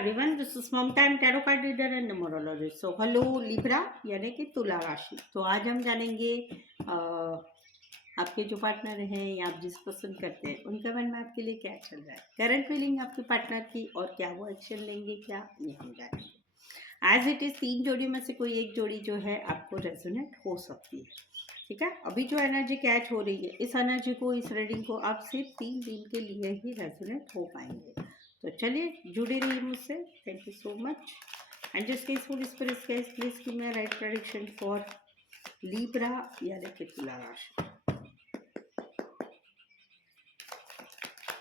everyone, this is Mom Time Tarot Card Reader and Numerologist. So hello Libra यानी कि तुला राशि। तो आज हम जानेंगे आपके जो पार्टनर हैं या आप जिस पसंद करते हैं उनके मन में आपके लिए क्या चल रहा है, करंट फीलिंग आपके पार्टनर की, और क्या वो एक्शन लेंगे, क्या ये हम जानेंगे। एज इट इज 3 जोड़ी में से कोई एक जोड़ी जो है आपको रेजोनेट हो सकती है। ठीक है, अभी जो एनर्जी कैच हो रही है, इस एनर्जी को, इस रीडिंग को आप सिर्फ 3 दिन के लिए ही रेजोनेट हो पाएंगे। तो चलिए जुड़े रहिए मुझसे। Thank you so much. And just case for spirit guys, please give me right prediction for Libra यानी कि तुला राशि।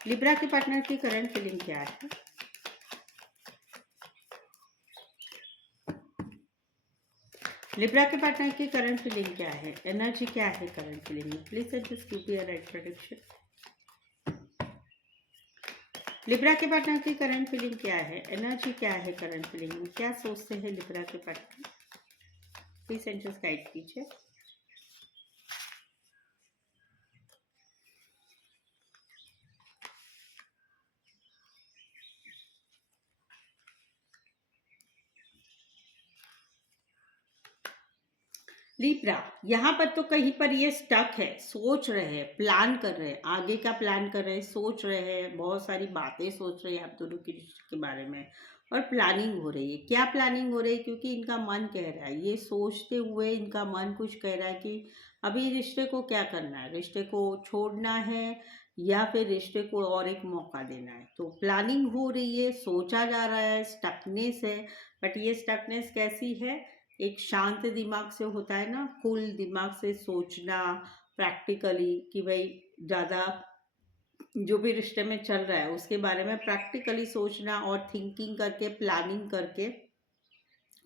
लिब्रा के पार्टनर की करंट फीलिंग क्या है? लिब्रा के पार्टनर की करंट फीलिंग क्या है? एनर्जी क्या है करंट फीलिंग में? Please just give me right prediction. Libra के पार्टनर की करंट फीलिंग क्या है? एनर्जी क्या है करंट फीलिंग में? क्या सोचते हैं लिब्रा के पार्टनर? प्लीज एंजल्स गाइड कीजिए। लिब्रा यहाँ पर तो कहीं पर ये स्टक है, सोच रहे हैं, प्लान कर रहे हैं, आगे का प्लान कर रहे हैं, सोच रहे हैं, बहुत सारी बातें सोच रहे हैं आप दोनों के रिश्ते के बारे में, और प्लानिंग हो रही है। क्या प्लानिंग हो रही है? क्योंकि इनका मन कह रहा है, ये सोचते हुए इनका मन कुछ कह रहा है कि अभी रिश्ते को क्या करना है, रिश्ते को छोड़ना है या फिर रिश्ते को और एक मौका देना है। तो प्लानिंग हो रही है, सोचा जा रहा है, स्टकनेस है। बट ये स्टकनेस कैसी है? एक शांत दिमाग से होता है ना, फुल दिमाग से सोचना प्रैक्टिकली कि भाई ज़्यादा जो भी रिश्ते में चल रहा है उसके बारे में प्रैक्टिकली सोचना और थिंकिंग करके, प्लानिंग करके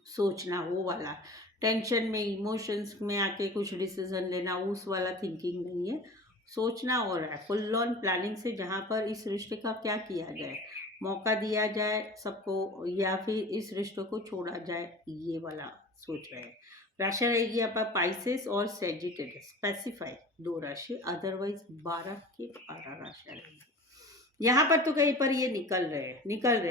सोचना, वो वाला टेंशन में, इमोशंस में आके कुछ डिसीजन लेना, उस वाला थिंकिंग नहीं है। सोचना हो रहा है फुल ऑन प्लानिंग से, जहाँ पर इस रिश्ते का क्या किया जाए, मौका दिया जाए सबको या फिर इस रिश्ते को छोड़ा जाए, ये वाला सोच रहे हैं। राशि रहेगी आपका पाइसेस और सेजिटेरियस। स्पेसिफाई 2 राशि, अदरवाइज 12 के 12 राशि रहेगी। यहाँ पर तो कहीं पर ये निकल रहे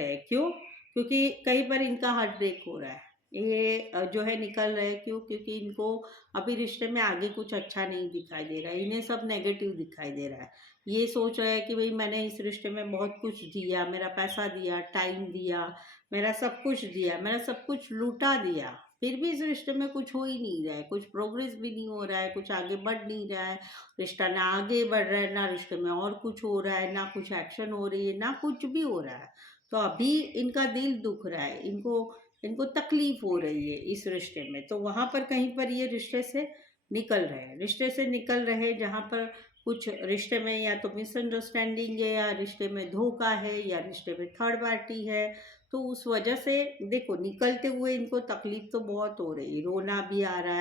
हैं। क्यों? क्योंकि कहीं पर इनका हार्ट ब्रेक हो रहा है। ये जो है निकल रहे हैं। क्यों? क्योंकि इनको अभी रिश्ते में आगे कुछ अच्छा नहीं दिखाई दे रहा है, इन्हें सब नेगेटिव दिखाई दे रहा है। ये सोच रहे हैं कि भाई मैंने इस रिश्ते में बहुत कुछ दिया, मेरा पैसा दिया, टाइम दिया, मेरा सब कुछ दिया, मेरा सब कुछ लूटा दिया, फिर भी इस रिश्ते में कुछ हो ही नहीं रहा है, कुछ प्रोग्रेस भी नहीं हो रहा है, कुछ आगे बढ़ नहीं रहा है, रिश्ता ना आगे बढ़ रहा है, ना रिश्ते में और कुछ हो रहा है, ना कुछ एक्शन हो रही है, ना कुछ भी हो रहा है। तो अभी इनका दिल दुख रहा है, इनको इनको तकलीफ हो रही है इस रिश्ते में। तो वहाँ पर कहीं पर ये रिश्ते से निकल रहे हैं, रिश्ते से निकल रहे हैं, जहाँ पर कुछ रिश्ते में या तो मिसअंडरस्टैंडिंग है, या रिश्ते में धोखा है, या रिश्ते में थर्ड पार्टी है। तो उस वजह से देखो निकलते हुए इनको तकलीफ तो बहुत हो रही है, रोना भी आ रहा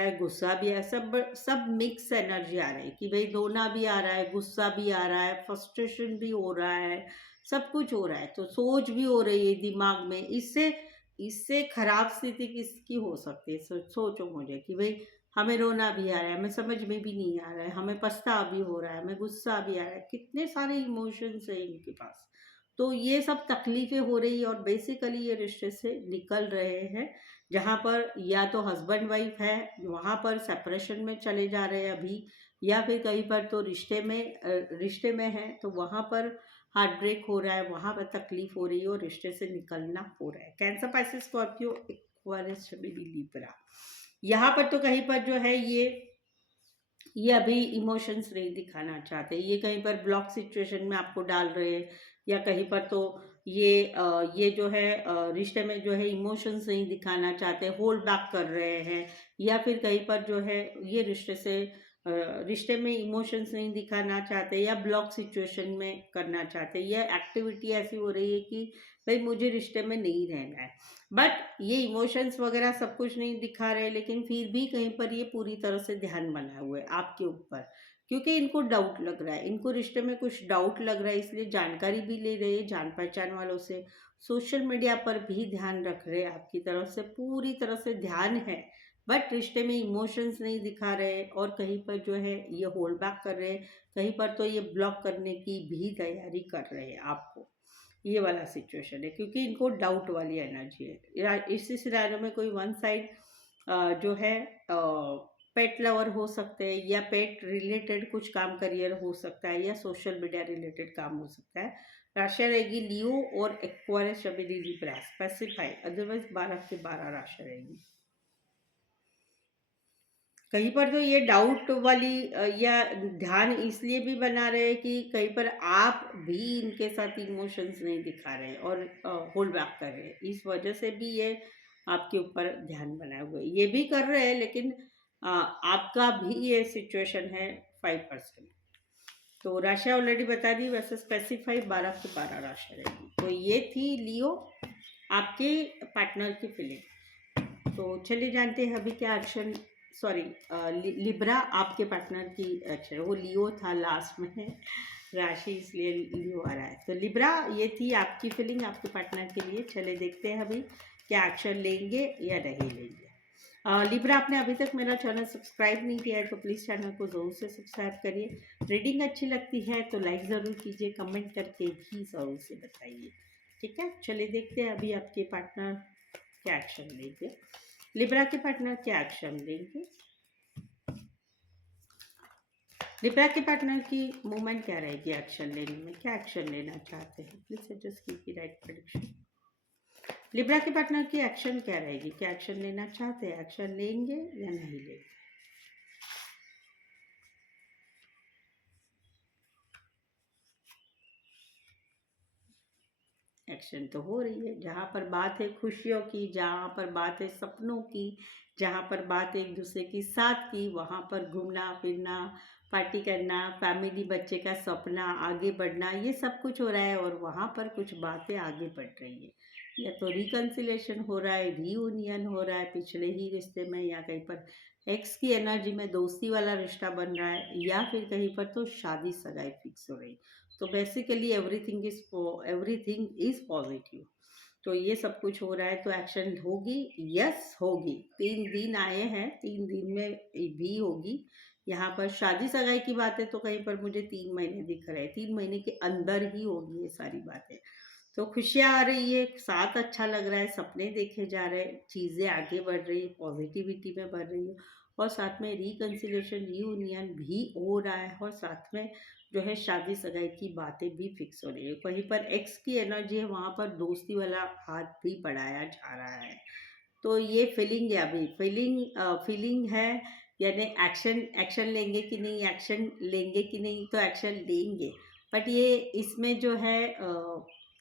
है, गुस्सा भी है, सब सब मिक्स एनर्जी आ रही है कि भाई रोना भी आ रहा है, गुस्सा भी आ रहा है, फ्रस्ट्रेशन भी हो रहा है, सब कुछ हो रहा है। तो सोच भी हो रही है दिमाग में। इससे इससे खराब स्थिति किसकी हो सकती है? सोचो मुझे कि भाई हमें रोना भी आ रहा है, हमें समझ में भी नहीं आ रहा है, हमें पछतावा भी हो रहा है, हमें गुस्सा भी आ रहा है, कितने सारे इमोशंस है इनके पास। तो ये सब तकलीफें हो रही है और बेसिकली ये रिश्ते से निकल रहे हैं, जहाँ पर या तो हस्बैंड वाइफ है वहाँ पर सेपरेशन में चले जा रहे हैं अभी, या फिर कहीं पर तो रिश्ते में है तो वहाँ पर हार्ट ब्रेक हो रहा है, वहाँ पर तकलीफ हो रही है और रिश्ते से निकलना हो रहा है। Cancer, Pisces, Scorpio, Aquarius, Libra, यहाँ पर तो कहीं पर जो है ये अभी इमोशंस नहीं दिखाना चाहते, ये कहीं पर ब्लॉक सिचुएशन में आपको डाल रहे हैं, या कहीं पर तो ये जो है रिश्ते में जो है इमोशंस नहीं दिखाना चाहते, होल्ड बैक कर रहे हैं, या फिर कहीं पर जो है ये रिश्ते में इमोशंस नहीं दिखाना चाहते, या ब्लॉक सिचुएशन में करना चाहते। यह एक्टिविटी ऐसी हो रही है कि भाई मुझे रिश्ते में नहीं रहना है, बट ये इमोशंस वगैरह सब कुछ नहीं दिखा रहे, लेकिन फिर भी कहीं पर ये पूरी तरह से ध्यान बनाए हुए आपके ऊपर, क्योंकि इनको डाउट लग रहा है, इनको रिश्ते में कुछ डाउट लग रहा है, इसलिए जानकारी भी ले रहे हैं जान पहचान वालों से, सोशल मीडिया पर भी ध्यान रख रहे हैं, आपकी तरफ से पूरी तरह से ध्यान है, बट रिश्ते में इमोशंस नहीं दिखा रहे, और कहीं पर जो है ये होल्ड बैक कर रहे हैं, कहीं पर तो ये ब्लॉक करने की भी तैयारी कर रहे हैं आपको। ये वाला सिचुएशन है, क्योंकि इनको डाउट वाली एनर्जी है। इसी सिनारियो में कोई वन साइड जो है पेट लवर हो सकते हैं, या पेट रिलेटेड कुछ काम करियर हो सकता है, या सोशल मीडिया रिलेटेड काम हो सकता है। राशि रहेगी लियो और एक्वारियस, शबीनी, लिब्रा, स्पेसिफाई, अदरवाइज 12 के 12 राशि रहेगी। कहीं पर तो ये डाउट वाली या ध्यान इसलिए भी बना रहे हैं कि कहीं पर आप भी इनके साथ इमोशंस नहीं दिखा रहे और होल्ड बैक कर रहे हैं, इस वजह से भी ये आपके ऊपर ध्यान बनाए हुए ये भी कर रहे हैं, लेकिन आपका भी ये सिचुएशन है 5%। तो राशि ऑलरेडी बता दी, वैसे स्पेसिफाई 12 की 12 राशि रहेगी। तो ये थी लियो आपके पार्टनर की फीलिंग। तो चलिए जानते हैं अभी क्या एक्शन, सॉरी लिब्रा आपके पार्टनर की एक्शन, वो लियो था लास्ट में राशि, इसलिए लियो आ रहा है। तो लिब्रा ये थी आपकी फीलिंग आपके पार्टनर के लिए। चले देखते हैं अभी क्या एक्शन लेंगे या नहीं लेंगे। लिब्रा आपने अभी तक मेरा चैनल सब्सक्राइब नहीं किया है तो प्लीज़ चैनल को ज़रूर से सब्सक्राइब करिए। रीडिंग अच्छी लगती है तो लाइक ज़रूर कीजिए, कमेंट करके भी ज़रूर से बताइए। ठीक है, चलिए देखते हैं अभी आपके पार्टनर क्या एक्शन लेंगे। लिब्रा के पार्टनर क्या एक्शन लेंगे। लिब्रा के पार्टनर की मूवमेंट क्या रहेगी एक्शन लेने में, क्या एक्शन लेना चाहते हैं, प्लीज सजेस्ट कीजिए राइट प्रेडिक्शन। लिब्रा के पार्टनर की एक्शन क्या रहेगी, क्या एक्शन लेना चाहते हैं, एक्शन लेंगे या नहीं लेंगे। एक्शन तो हो रही है, जहाँ पर बात है खुशियों की, जहाँ पर बात है सपनों की, जहाँ पर बात है एक दूसरे की साथ की, वहाँ पर घूमना फिरना, पार्टी करना, फैमिली, बच्चे का सपना, आगे बढ़ना, ये सब कुछ हो रहा है। और वहाँ पर कुछ बातें आगे बढ़ रही है, या तो रिकन्सिलेशन हो रहा है, रीयूनियन हो रहा है पिछले ही रिश्ते में, या कहीं पर एक्स की एनर्जी में दोस्ती वाला रिश्ता बन रहा है, या फिर कहीं पर तो शादी सगाई फिक्स हो रही। तो बेसिकली एवरीथिंग इज पॉजिटिव। तो ये सब कुछ हो रहा है, तो एक्शन होगी, यस होगी। 3 दिन आए हैं, 3 दिन में भी होगी। यहाँ पर शादी सगाई की बातें तो कहीं पर मुझे 3 महीने दिख रहे हैं, 3 महीने के अंदर ही होगी ये सारी बातें। तो खुशियाँ आ रही है, साथ अच्छा लग रहा है, सपने देखे जा रहे हैं, चीज़ें आगे बढ़ रही है, पॉजिटिविटी में बढ़ रही है, और साथ में रिकन्सिलेशन रीयूनियन भी हो रहा है, और साथ में जो है शादी सगाई की बातें भी फिक्स हो रही है। कहीं पर एक्स की एनर्जी है, वहाँ पर दोस्ती वाला हाथ भी बढ़ाया जा रहा है। तो ये फीलिंग है, अभी फीलिंग है, यानी एक्शन एक्शन लेंगे कि नहीं, एक्शन लेंगे कि नहीं, तो एक्शन लेंगे। बट ये इसमें जो है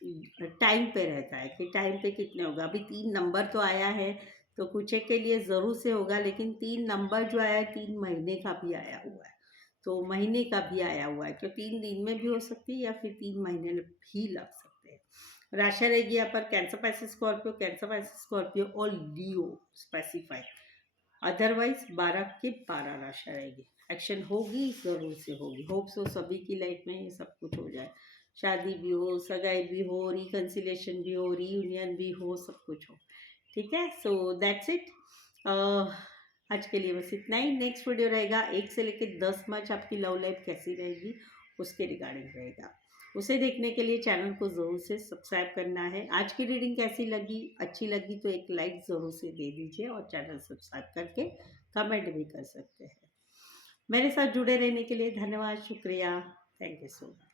टाइम पे रहता है कि टाइम पे कितने होगा। अभी 3 नंबर तो आया है, तो कुछ एक के लिए ज़रूर से होगा, लेकिन 3 नंबर जो आया है 3 महीने का भी आया हुआ है, तो महीने का भी आया हुआ है, तो 3 दिन में भी हो सकती है या फिर 3 महीने भी लग सकते हैं। राशि रहेगी यहाँ पर कैंसर, पैसे स्कॉर्पियो, कैंसर, पैसे स्कॉर्पियो और लियो स्पेसिफाई, अदरवाइज 12 की 12 राशि रहेगी। एक्शन होगी, ज़रूर से होगी। होप सो सभी की लाइफ में ये सब कुछ हो जाए, शादी भी हो, सगाई भी हो, रिकन्सिलेशन भी हो, रीयूनियन भी हो, सब कुछ हो। ठीक है, सो दैट्स इट। आज के लिए बस इतना ही। नेक्स्ट वीडियो रहेगा 1 से लेकर 10 मार्च आपकी लव लाइफ कैसी रहेगी उसके रिगार्डिंग रहेगा। उसे देखने के लिए चैनल को ज़रूर से सब्सक्राइब करना है। आज की रीडिंग कैसी लगी, अच्छी लगी तो एक लाइक ज़रूर से दे दीजिए, और चैनल सब्सक्राइब करके कमेंट भी कर सकते हैं। मेरे साथ जुड़े रहने के लिए धन्यवाद, शुक्रिया, थैंक यू सो मच।